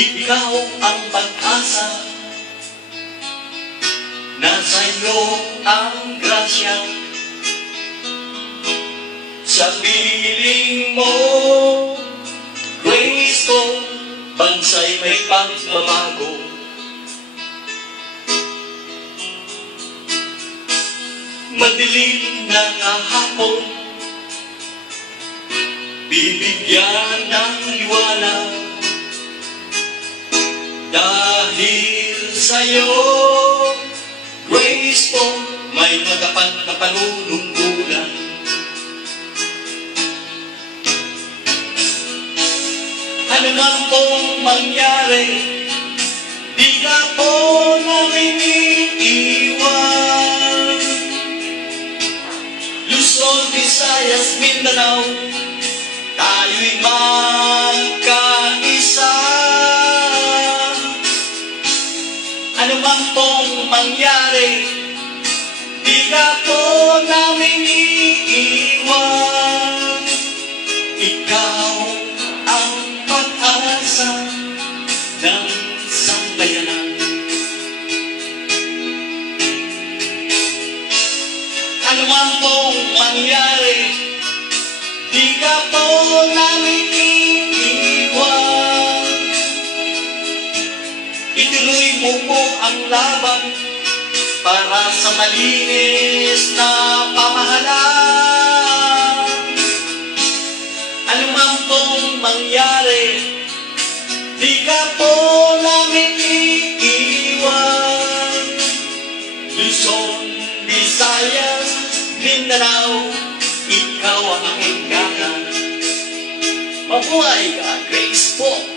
Ikaw ang pag-asa, nasa iyo ang grasya. Sa piling mo, grace ko, bansa'y may pagbabago. Madilim na kahapon, bibigyan ng liwanag. Dahil sa'yo, grace po, may magapan na panunungkulan. Ano man pong mangyari, di ka po namin iiwan. Luzon, Visayas, Mindanao, tayo'y magkaisa. Ano man pong mangyari, di ka po namin iiwan. Ikaw ang pag-asa ng sambayanan. Ano man pong mangyari, di ka po namin iiwan. Ituloy mo po ang laban para sa malinis na pamahalaan. Ano man pong mangyari, di ka po namin iiwan. Luzon, Visayas, Mindanao, ikaw ang aking ganan. Mabuhay ka, Grace po!